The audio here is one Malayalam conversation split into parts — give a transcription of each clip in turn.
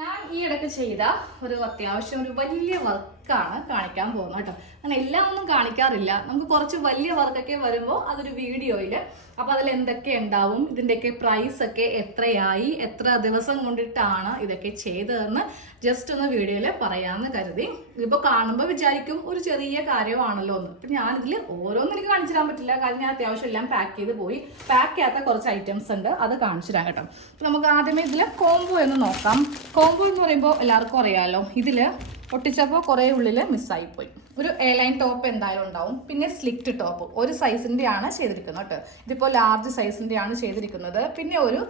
ഞാൻ ഈ ഇടയ്ക്ക് ചെയ്ത ഒരു അത്യാവശ്യം ഒരു വലിയ വർക്കാണ് കാണിക്കാൻ പോകുന്നത് കേട്ടോ. അങ്ങനെ എല്ലാം ഒന്നും കാണിക്കാറില്ല. നമുക്ക് കുറച്ച് വലിയ വർക്കൊക്കെ വരുമ്പോൾ അതൊരു വീഡിയോയിൽ അപ്പോൾ അതിൽ എന്തൊക്കെ ഉണ്ടാവും, ഇതിൻ്റെയൊക്കെ പ്രൈസ് ഒക്കെ എത്രയായി, എത്ര ദിവസം കൊണ്ടിട്ടാണ് ഇതൊക്കെ ചെയ്തതെന്ന് ജസ്റ്റ് ഒന്ന് വീഡിയോയിൽ പറയാമെന്ന് കരുതി. ഇതിപ്പോൾ കാണുമ്പോൾ വിചാരിക്കും ഒരു ചെറിയ കാര്യമാണല്ലോ എന്ന്. ഇപ്പം ഞാനിതിൽ ഓരോന്നും എനിക്ക് കാണിച്ചു തരാൻ പറ്റില്ല, കാരണം ഞാൻ അത്യാവശ്യം എല്ലാം പാക്ക് ചെയ്ത് പോയി. പാക്ക് ചെയ്യാത്ത കുറച്ച് ഐറ്റംസ് ഉണ്ട്, അത് കാണിച്ചു തരാം കേട്ടോ. നമുക്ക് ആദ്യമേ ഇതിൽ കോംബോ എന്ന് നോക്കാം. കോംബോ എന്ന് പറയുമ്പോൾ എല്ലാവർക്കും അറിയാമല്ലോ, ഇതിൽ ഒട്ടിച്ചപ്പോൾ കുറേ ഉള്ളിൽ മിസ്സായിപ്പോയി. ഒരു എയർലൈൻ ടോപ്പ് എന്തായാലും ഉണ്ടാവും, പിന്നെ സ്ലിക്റ്റ് ടോപ്പ് ഒരു സൈസിൻ്റെ ആണ് ചെയ്തിരിക്കുന്നത് കേട്ടോ. ഇതിപ്പോൾ ലാർജ് സൈസിൻ്റെ ആണ് ചെയ്തിരിക്കുന്നത്. പിന്നെ ഒരു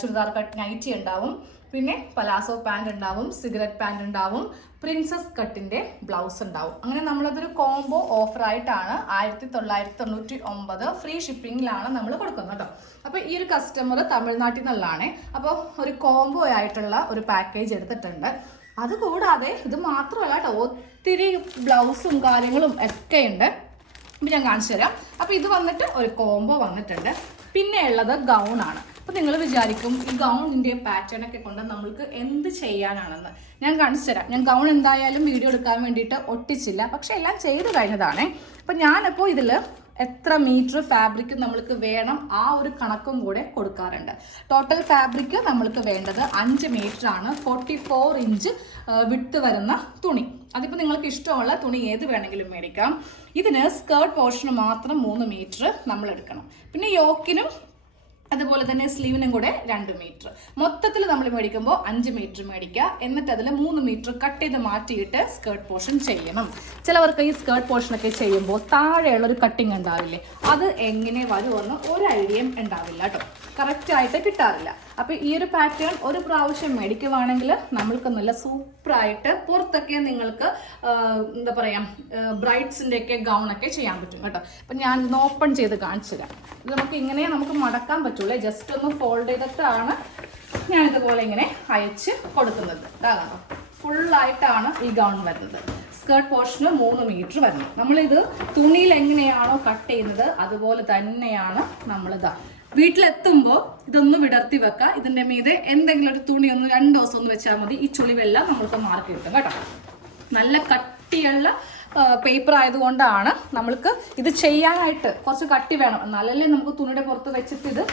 ചുരിദാർ കട്ട് നൈറ്റി ഉണ്ടാവും, പിന്നെ പലാസോ പാൻറ് ഉണ്ടാവും, സിഗരറ്റ് പാൻറ് ഉണ്ടാവും, പ്രിൻസസ് കട്ടിൻ്റെ ബ്ലൗസ് ഉണ്ടാവും. അങ്ങനെ നമ്മളതൊരു കോംബോ ഓഫറായിട്ടാണ് 1999 ഫ്രീ ഷിപ്പിങ്ങിലാണ് നമ്മൾ കൊടുക്കുന്നത് കേട്ടോ. അപ്പോൾ ഈ ഒരു കസ്റ്റമർ തമിഴ്നാട്ടിൽ നിന്നുള്ളതാണ്. അപ്പോൾ ഒരു കോംബോ ആയിട്ടുള്ള ഒരു പാക്കേജ് എടുത്തിട്ടുണ്ട്. അതുകൂടാതെ ഇത് മാത്രമല്ല കേട്ടോ, ഒത്തിരി ബ്ലൗസും കാര്യങ്ങളും ഒക്കെ ഉണ്ട്. ഇപ്പം ഞാൻ കാണിച്ചു തരാം. അപ്പോൾ ഇത് വന്നിട്ട് ഒരു കോംബോ വന്നിട്ടുണ്ട്. പിന്നെ ഉള്ളത് ഗൗണാണ്. അപ്പോൾ നിങ്ങൾ വിചാരിക്കും ഈ ഗൗണിൻ്റെ പാറ്റേണൊക്കെ കൊണ്ട് നമ്മൾക്ക് എന്ത് ചെയ്യാനാണെന്ന്. ഞാൻ കാണിച്ചു തരാം. ഞാൻ ഗൗൺ എന്തായാലും വീഡിയോ എടുക്കാൻ വേണ്ടിയിട്ട് ഒട്ടിച്ചില്ല, പക്ഷെ എല്ലാം ചെയ്ത് കഴിഞ്ഞതാണ്. അപ്പം ഞാനിപ്പോൾ ഇതിൽ എത്ര മീറ്റർ ഫാബ്രിക് നമ്മൾക്ക് വേണം ആ ഒരു കണക്കും കൂടെ കൊടുക്കാറുണ്ട്. ടോട്ടൽ ഫാബ്രിക് നമ്മൾക്ക് വേണ്ടത് 5 മീറ്റർ ആണ്. 44 ഇഞ്ച് വിട്ട് വരുന്ന തുണി. അതിപ്പോൾ നിങ്ങൾക്ക് ഇഷ്ടമുള്ള തുണി ഏത് വേണമെങ്കിലും മേടിക്കാം. ഇതിന് സ്കേർട്ട് പോർഷന് മാത്രം 3 മീറ്റർ നമ്മൾ എടുക്കണം. പിന്നെ യോക്കിനും അതുപോലെ തന്നെ സ്ലീവിനും കൂടെ 2 മീറ്റർ. മൊത്തത്തിൽ നമ്മൾ മേടിക്കുമ്പോൾ 5 മീറ്റർ മേടിക്കുക. എന്നിട്ട് അതിൽ 3 മീറ്റർ കട്ട് ചെയ്ത് മാറ്റിയിട്ട് സ്കേർട്ട് പോർഷൻ ചെയ്യണം. ചിലവർക്ക് ഈ സ്കേർട്ട് പോർഷനൊക്കെ ചെയ്യുമ്പോൾ താഴെയുള്ള ഒരു കട്ടിങ് ഉണ്ടാവില്ലേ, അത് എങ്ങനെ വരുമെന്ന് ഒരു ഐഡിയയും ഉണ്ടാവില്ല കേട്ടോ, കറക്റ്റായിട്ട് കിട്ടാറില്ല. അപ്പോൾ ഈ ഒരു പാറ്റേൺ ഒരു പ്രാവശ്യം മേടിക്കുവാണെങ്കിൽ നമ്മൾക്ക് നല്ല സൂപ്പറായിട്ട് പുറത്തൊക്കെ നിങ്ങൾക്ക് എന്താ പറയുക ബ്രൈഡ്സിൻ്റെ ഒക്കെ ഗൗണൊക്കെ ചെയ്യാൻ പറ്റും കേട്ടോ. അപ്പം ഞാൻ ഇത് ഓപ്പൺ ചെയ്ത് കാണിച്ചു തരാം. ഇത് നമുക്ക് മടക്കാൻ പറ്റുള്ളൂ. ജസ്റ്റ് ഒന്ന് ഫോൾഡ് ചെയ്തിട്ടാണ് ഞാനിതുപോലെ ഇങ്ങനെ അയച്ച് കൊടുക്കുന്നത്. അതാണ് ഫുള്ളായിട്ടാണ് ഈ ഗൗൺ വരുന്നത്. സ്കേർട്ട് പോർഷന് 3 മീറ്റർ വരുന്നത്. നമ്മളിത് തുണിയിൽ എങ്ങനെയാണോ കട്ട് ചെയ്യുന്നത് അതുപോലെ തന്നെയാണ് നമ്മളിതാ വീട്ടിലെത്തുമ്പോൾ ഇതൊന്ന് വിടർത്തി വെക്കുക. ഇതിൻ്റെ മീതെ എന്തെങ്കിലും ഒരു തുണി 2 ദിവസം ഒന്ന് വെച്ചാൽ മതി. ഈ ചുളിവെല്ലാം നമ്മൾക്ക് മാർക്ക് കിട്ടും കേട്ടോ. നല്ല കട്ടിയുള്ള പേപ്പർ ആയതുകൊണ്ടാണ് നമ്മൾക്ക് ഇത് ചെയ്യാനായിട്ട് കുറച്ച് കട്ടി വേണം, എന്നാലല്ലേ നമുക്ക് തുണിയുടെ പുറത്ത് വെച്ചിട്ട് ഇത്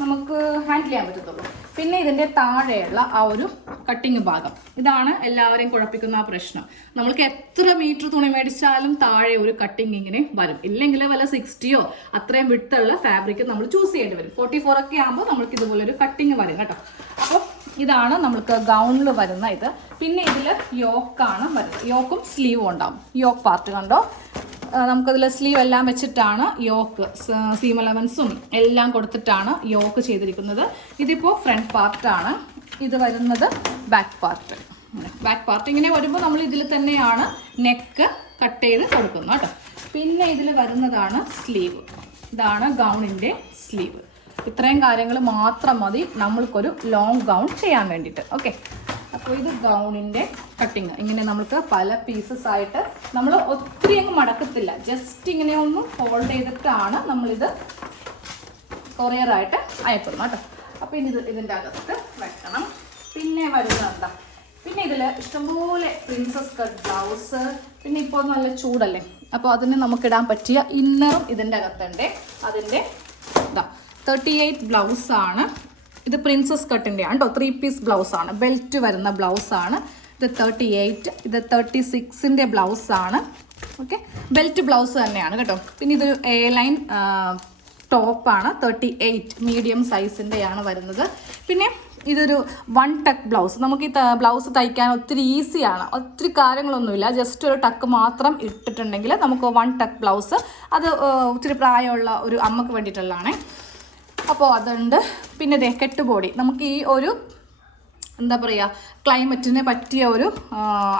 നമുക്ക് ഹാൻഡിൽ ചെയ്യാൻ പറ്റത്തുള്ളൂ. പിന്നെ ഇതിൻ്റെ താഴെയുള്ള ആ ഒരു കട്ടിങ് ഭാഗം, ഇതാണ് എല്ലാവരെയും കുഴപ്പിക്കുന്ന ആ പ്രശ്നം. നമ്മൾക്ക് എത്ര മീറ്റർ തുണി മേടിച്ചാലും താഴെ ഒരു കട്ടിങ് ഇങ്ങനെ വരും. ഇല്ലെങ്കിൽ വല്ല 60യോ അത്രയും വിട്ടുള്ള ഫാബ്രിക് നമ്മൾ ചൂസ് ചെയ്യേണ്ടി വരും. 44 ഒക്കെ ആകുമ്പോൾ നമ്മൾക്ക് ഇതുപോലെ ഒരു കട്ടിങ് വരും കേട്ടോ. അപ്പോൾ ഇതാണ് നമ്മൾക്ക് ഗൗണിൽ വരുന്ന ഇത്. പിന്നെ ഇതിൽ യോക്കാണ് വരുന്നത്. യോക്കും സ്ലീവും ഉണ്ടാവും. യോക്ക് പാർട്ട് കണ്ടോ, നമുക്കതിൽ സ്ലീവ് എല്ലാം വെച്ചിട്ടാണ് യോക്ക്, സീം അലവൻസും എല്ലാം കൊടുത്തിട്ടാണ് യോക്ക് ചെയ്തിരിക്കുന്നത്. ഇതിപ്പോൾ ഫ്രണ്ട് പാർട്ടാണ്. ഇത് വരുന്നത് ബാക്ക് പാർട്ട്. ബാക്ക് പാർട്ട് ഇങ്ങനെ വരുമ്പോൾ നമ്മൾ ഇതിൽ തന്നെയാണ് നെക്ക് കട്ട് ചെയ്ത് കൊടുക്കുന്നത് കേട്ടോ. പിന്നെ ഇതിൽ വരുന്നതാണ് സ്ലീവ്. ഇതാണ് ഗൗണിൻ്റെ സ്ലീവ്. ഇത്രയും കാര്യങ്ങൾ മാത്രം മതി നമ്മൾക്കൊരു ലോങ് ഗൗൺ ചെയ്യാൻ വേണ്ടിയിട്ട്. ഓക്കെ, അപ്പോൾ ഇത് ഗൗണിൻ്റെ കട്ടിങ്. ഇങ്ങനെ നമുക്ക് പല പീസസ് ആയിട്ട് നമ്മൾ ഒത്തിരി അങ്ങ് മടക്കത്തില്ല, ജസ്റ്റ് ഇങ്ങനെ ഒന്ന് ഫോൾഡ് ചെയ്തിട്ടാണ് നമ്മളിത് കൊറിയറായിട്ട് അയക്കുന്നത് കേട്ടോ. അപ്പോൾ ഇനി ഇതിൻ്റെ അകത്ത് വെക്കണം. പിന്നെ വരുന്നത് എന്താ, പിന്നെ ഇതിൽ ഇഷ്ടംപോലെ പ്രിൻസസ് കട്ട് ബ്ലൗസ്. പിന്നെ ഇപ്പോൾ നല്ല ചൂടല്ലേ, അപ്പോൾ അതിന് നമുക്കിടാൻ പറ്റിയ ഇന്നറും ഇതിൻ്റെ അകത്തുണ്ട്. അതിൻ്റെ ഇതാ 38 ബ്ലൗസാണ്. ഇത് പ്രിൻസസ് കട്ടിൻ്റെ ആണ് കേട്ടോ. 3 പീസ് ബ്ലൗസാണ്, ബെൽറ്റ് വരുന്ന ബ്ലൗസാണ്. ഇത് 38, ഇത് 36ൻ്റെ ബ്ലൗസാണ്. ഓക്കെ, ബെൽറ്റ് ബ്ലൗസ് തന്നെയാണ് കേട്ടോ. പിന്നെ ഇത് എയർലൈൻ ടോപ്പാണ്, 38 മീഡിയം സൈസിൻ്റെയാണ് വരുന്നത്. പിന്നെ ഇതൊരു 1 ടക്ക് ബ്ലൗസ്. നമുക്ക് ഈ ബ്ലൗസ് തയ്ക്കാൻ ഒത്തിരി ഈസിയാണ്, ഒത്തിരി കാര്യങ്ങളൊന്നുമില്ല. ജസ്റ്റ് ഒരു ടക്ക് മാത്രം ഇട്ടിട്ടുണ്ടെങ്കിൽ നമുക്ക് 1 ടക്ക് ബ്ലൗസ്. അത് ഒത്തിരി പ്രായമുള്ള ഒരു അമ്മക്ക് വേണ്ടിയിട്ടുള്ളതാണ്. അപ്പോൾ അതുണ്ട്. പിന്നെ ദേ കെട്ടുബോഡി. നമുക്ക് ഈ ഒരു എന്താ പറയുക ക്ലൈമറ്റിന് പറ്റിയ ഒരു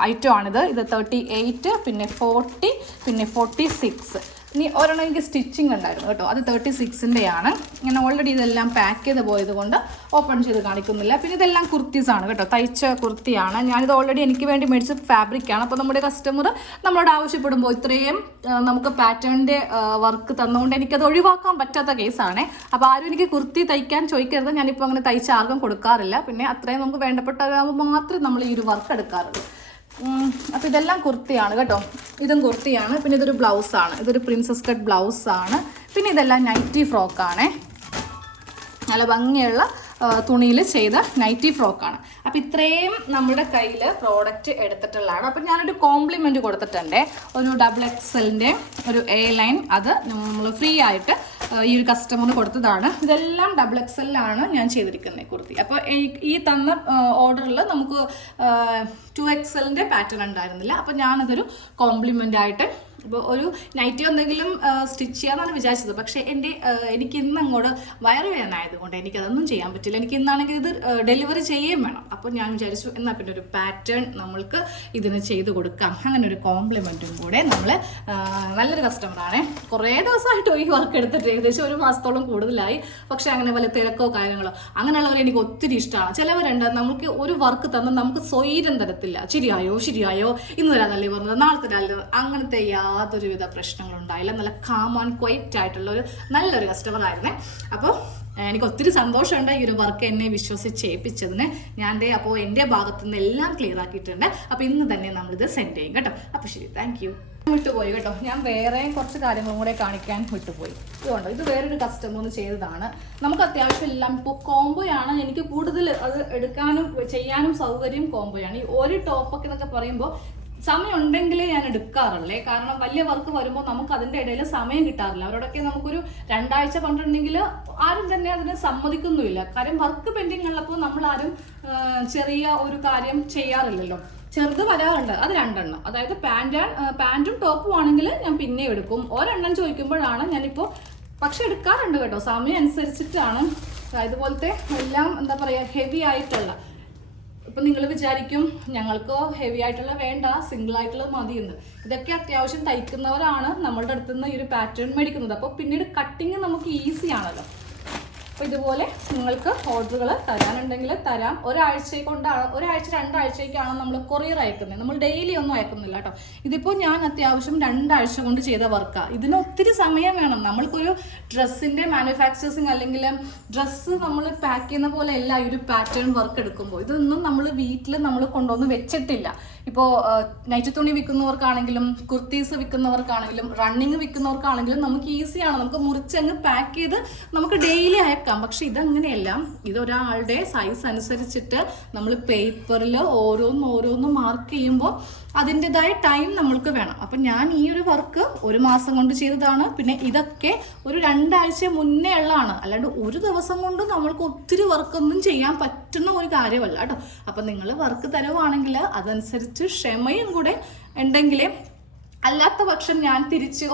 ഐറ്റമാണിത്. ഇത് 38, പിന്നെ 40, പിന്നെ 46. ഇനി ഒരെണ്ണം എനിക്ക് സ്റ്റിച്ചിങ് ഉണ്ടായിരുന്നു കേട്ടോ, അത് 36-ൻ്റെയാണ്. ഞാൻ ഓൾറെഡി ഇതെല്ലാം പാക്ക് ചെയ്ത് പോയത് കൊണ്ട് ഓപ്പൺ ചെയ്ത് കാണിക്കുന്നില്ല. പിന്നെ ഇതെല്ലാം കുർത്തീസാണ് കേട്ടോ, തയ്ച്ച കുർത്തിയാണ്. ഞാനിത് ഓൾറെഡി എനിക്ക് വേണ്ടി മേടിച്ച ഫാബ്രിക്കാണ്. അപ്പോൾ നമ്മുടെ കസ്റ്റമർ നമ്മളോട് ആവശ്യപ്പെടുമ്പോൾ ഇത്രയും നമുക്ക് പാറ്റേണിൻ്റെ വർക്ക് തന്നുകൊണ്ട് എനിക്കത് ഒഴിവാക്കാൻ പറ്റാത്ത കേസാണ്. അപ്പോൾ ആരും എനിക്ക് കുർത്തി തയ്ക്കാൻ ചോദിക്കരുത്, ഞാനിപ്പോൾ അങ്ങനെ തയ്ച്ച ആർക്കും കൊടുക്കാറില്ല. പിന്നെ അത്രയും നമുക്ക് വേണ്ടപ്പെട്ടവരാകുമ്പോൾ മാത്രമേ നമ്മൾ ഈ ഒരു വർക്ക് എടുക്കാറുള്ളൂ. അപ്പോൾ ഇതെല്ലാം കുർത്തിയാണ് കേട്ടോ, ഇതും കുർത്തിയാണ്. പിന്നെ ഇതൊരു ബ്ലൗസാണ്, ഇതൊരു പ്രിൻസസ് കട്ട് ബ്ലൗസാണ്. പിന്നെ ഇതെല്ലാം നൈറ്റി ഫ്രോക്കാണ്, നല്ല ഭംഗിയുള്ള തുണിയിൽ ചെയ്ത നൈറ്റി ഫ്രോക്കാണ്. അപ്പോൾ ഇത്രയും നമ്മുടെ കയ്യിൽ പ്രോഡക്റ്റ് എടുത്തിട്ടുള്ളതാണ്. അപ്പോൾ ഞാനൊരു കോംപ്ലിമെൻറ്റ് കൊടുത്തിട്ടുണ്ട്, ഒരു XXL ഒരു A ലൈൻ, അത് നമ്മൾ ഫ്രീ ആയിട്ട് ഈ ഒരു കസ്റ്റമറിന് കൊടുത്തതാണ്. ഇതെല്ലാം XXL ഞാൻ ചെയ്തിരിക്കുന്നത് കുർത്തി. അപ്പോൾ ഈ തന്ന ഓർഡറിൽ നമുക്ക് 2XL പാറ്റേൺ ഉണ്ടായിരുന്നില്ല. അപ്പോൾ ഞാനതൊരു കോംപ്ലിമെൻ്റ് ആയിട്ട് ഇപ്പോൾ ഒരു നൈറ്റി എന്തെങ്കിലും സ്റ്റിച്ച് ചെയ്യാമെന്നാണ് വിചാരിച്ചത്. പക്ഷേ എനിക്ക് ഇന്ന് അങ്ങോട്ട് വയറുവേദന ആയതുകൊണ്ട് എനിക്കതൊന്നും ചെയ്യാൻ പറ്റില്ല. എനിക്ക് ഇന്നാണെങ്കിൽ ഇത് ഡെലിവറി ചെയ്യുകയും വേണം. അപ്പോൾ ഞാൻ വിചാരിച്ചു എന്നാൽ പിന്നെ ഒരു പാറ്റേൺ നമ്മൾക്ക് ഇതിന് ചെയ്ത് കൊടുക്കാം. അങ്ങനെ ഒരു കോംപ്ലിമെൻറ്റും കൂടെ നമ്മൾ നല്ലൊരു കസ്റ്റമറാണ്. കുറേ ദിവസമായിട്ട് ഈ വർക്ക് എടുത്തിട്ട് ഏകദേശം 1 മാസത്തോളം കൂടുതലായി. പക്ഷേ അങ്ങനെ വല്ല തിരക്കോ കാര്യങ്ങളോ അങ്ങനെയുള്ളവർ എനിക്ക് ഒത്തിരി ഇഷ്ടമാണ്. ചിലവരുണ്ട് നമുക്ക് ഒരു വർക്ക് തന്ന് നമുക്ക് സ്വൈര്യം തരത്തില്ല. ശരിയായോ ഇന്ന് തരാന്നല്ലേ പറഞ്ഞത്, നാളെ തരാമല്ലോ, അങ്ങനത്തെ യാതൊരുവിധ പ്രശ്നങ്ങളുണ്ടായില്ല. നല്ല കാം ആൻഡ് ക്വൈറ്റ് ആയിട്ടുള്ള ഒരു നല്ലൊരു കസ്റ്റമർ ആയിരുന്നേ. അപ്പോൾ എനിക്ക് ഒത്തിരി സന്തോഷമുണ്ട് ഈ ഒരു വർക്ക് എന്നെ വിശ്വസിച്ച് ഏൽപ്പിച്ചതിന്. അപ്പോൾ എൻ്റെ ഭാഗത്തു നിന്ന് എല്ലാം ക്ലിയർ ആക്കിയിട്ടുണ്ട്. അപ്പോൾ ഇന്ന് തന്നെ നമ്മളിത് സെൻഡ് ചെയ്യും കേട്ടോ. അപ്പോൾ ശരി, താങ്ക് യു. വിട്ടുപോയി കേട്ടോ, ഞാൻ വേറെ കുറച്ച് കാര്യങ്ങളും കൂടെ കാണിക്കാൻ വിട്ടുപോയി. ഇതുകൊണ്ട് ഇത് വേറൊരു കസ്റ്റമർ ചെയ്തതാണ്. നമുക്ക് അത്യാവശ്യം എല്ലാം ഇപ്പോൾ കോംബോയാണ്. എനിക്ക് കൂടുതൽ അത് എടുക്കാനും ചെയ്യാനും സൗകര്യം കോംബോയാണ്. ഈ ഒരു ടോപ്പൊക്കെ എന്നൊക്കെ പറയുമ്പോൾ സമയം ഉണ്ടെങ്കിലേ ഞാൻ എടുക്കാറുള്ളേ. കാരണം വലിയ വർക്ക് വരുമ്പോൾ നമുക്ക് അതിൻ്റെ ഇടയിൽ സമയം കിട്ടാറില്ല. അവരോടൊക്കെ നമുക്കൊരു 2 ആഴ്ച പറഞ്ഞിട്ടുണ്ടെങ്കിൽ ആരും തന്നെ അതിന് സമ്മതിക്കുന്നുമില്ല. കാര്യം വർക്ക് പെൻഡിങ് ഉള്ളപ്പോൾ നമ്മളാരും ചെറിയ ഒരു കാര്യം ചെയ്യാറില്ലല്ലോ. ചെറുത് വരാറുണ്ട്, അത് 2 എണ്ണം, അതായത് പാൻറ്റും ടോപ്പും ആണെങ്കിൽ ഞാൻ പിന്നെ എടുക്കും. ഒരെണ്ണം ചോദിക്കുമ്പോഴാണ് ഞാനിപ്പോൾ പക്ഷെ എടുക്കാറുണ്ട് കേട്ടോ, സമയം അനുസരിച്ചിട്ടാണ്. ഇതുപോലത്തെ എല്ലാം എന്താ പറയുക, ഹെവി ആയിട്ടുള്ള, ഇപ്പം നിങ്ങൾ വിചാരിക്കും ഞങ്ങൾക്ക് ഹെവി ആയിട്ടുള്ള വേണ്ട, സിംഗിൾ ആയിട്ടുള്ളത് മതിയെന്ന്. ഇതൊക്കെ അത്യാവശ്യം തയ്ക്കുന്നവരാണ് നമ്മളുടെ അടുത്ത് നിന്ന് ഈ ഒരു പാറ്റേൺ മേടിക്കുന്നത്. അപ്പോൾ പിന്നീട് കട്ടിങ് നമുക്ക് ഈസി ആണല്ലോ. അപ്പോൾ ഇതുപോലെ നിങ്ങൾക്ക് ഓർഡറുകൾ തരാനുണ്ടെങ്കിൽ തരാം. ഒരാഴ്ച 2 ആഴ്ചയ്ക്കാണ് നമ്മൾ കൊറിയർ അയക്കുന്നത്. നമ്മൾ ഡെയിലി ഒന്നും അയക്കുന്നില്ല കേട്ടോ. ഇതിപ്പോൾ ഞാൻ അത്യാവശ്യം 2 ആഴ്ച കൊണ്ട് ചെയ്ത വർക്കാണ്. ഇതിന് ഒത്തിരി സമയം വേണം. നമ്മൾക്കൊരു ഡ്രസ്സിൻ്റെ മാനുഫാക്ചേഴ്സിങ് അല്ലെങ്കിൽ ഡ്രസ്സ് നമ്മൾ പാക്ക് ചെയ്യുന്ന പോലെ അല്ല ഈ ഒരു പാറ്റേൺ വർക്ക് എടുക്കുമ്പോൾ. ഇതൊന്നും നമ്മൾ വീട്ടിൽ നമ്മൾ കൊണ്ടുവന്ന് വെച്ചിട്ടില്ല. ഇപ്പോൾ നൈറ്റ് തുണി വിൽക്കുന്നവർക്കാണെങ്കിലും കുർത്തീസ് വിൽക്കുന്നവർക്കാണെങ്കിലും റണ്ണിങ് വിൽക്കുന്നവർക്കാണെങ്കിലും നമുക്ക് ഈസിയാണ്. നമുക്ക് മുറിച്ചങ്ങ് പാക്ക് ചെയ്ത് നമുക്ക് ഡെയിലി അയക്കാം. പക്ഷെ ഇതങ്ങനെയല്ല. ഇതൊരാളുടെ സൈസ് അനുസരിച്ചിട്ട് നമ്മൾ പേപ്പറിൽ ഓരോന്നും മാർക്ക് ചെയ്യുമ്പോൾ അതിൻ്റെതായ ടൈം നമ്മൾക്ക് വേണം. അപ്പം ഞാൻ ഈ ഒരു വർക്ക് 1 മാസം കൊണ്ട് ചെയ്തതാണ്. പിന്നെ ഇതൊക്കെ ഒരു 2 ആഴ്ച മുന്നേ ഉള്ളതാണ്. അല്ലാണ്ട് ഒരു ദിവസം കൊണ്ട് നമ്മൾക്ക് ഒത്തിരി വർക്കൊന്നും ചെയ്യാൻ പറ്റുന്ന ഒരു കാര്യമല്ല കേട്ടോ. അപ്പം നിങ്ങൾ വർക്ക് തരുവാണെങ്കിൽ അതനുസരിച്ച് ക്ഷമയും കൂടെ ഉണ്ടെങ്കിലേ, അല്ലാത്ത പക്ഷം ഞാൻ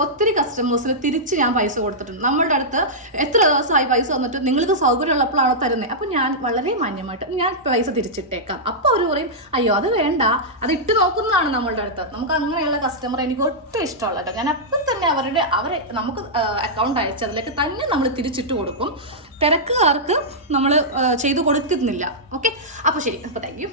ഒത്തിരി കസ്റ്റമേഴ്സിന് തിരിച്ച് ഞാൻ പൈസ കൊടുത്തിട്ടുണ്ട്. നമ്മളുടെ അടുത്ത് എത്ര ദിവസമായി പൈസ വന്നിട്ട് നിങ്ങൾക്ക് സൗകര്യമുള്ളപ്പോഴാണ് തരുന്നത്. അപ്പോൾ ഞാൻ വളരെ മാന്യമായിട്ട് ഞാൻ പൈസ തിരിച്ചിട്ടേക്കാം. അപ്പോൾ അവർ പറയും അയ്യോ അത് വേണ്ട, അത് ഇട്ട് നോക്കുന്നതാണ് നമ്മളുടെ അടുത്ത്. നമുക്ക് അങ്ങനെയുള്ള കസ്റ്റമർ എനിക്ക് ഒട്ടും ഇഷ്ടമുള്ള കേട്ടോ. ഞാൻ അപ്പം തന്നെ അവരെ നമുക്ക് അക്കൗണ്ട് അയച്ച് അതിലേക്ക് തന്നെ നമ്മൾ തിരിച്ചിട്ട് കൊടുക്കും. തിരക്കുകാർക്ക് നമ്മൾ ചെയ്തു കൊടുക്കുന്നില്ല. ഓക്കെ, അപ്പോൾ ശരി, അപ്പോൾ താങ്ക് യു.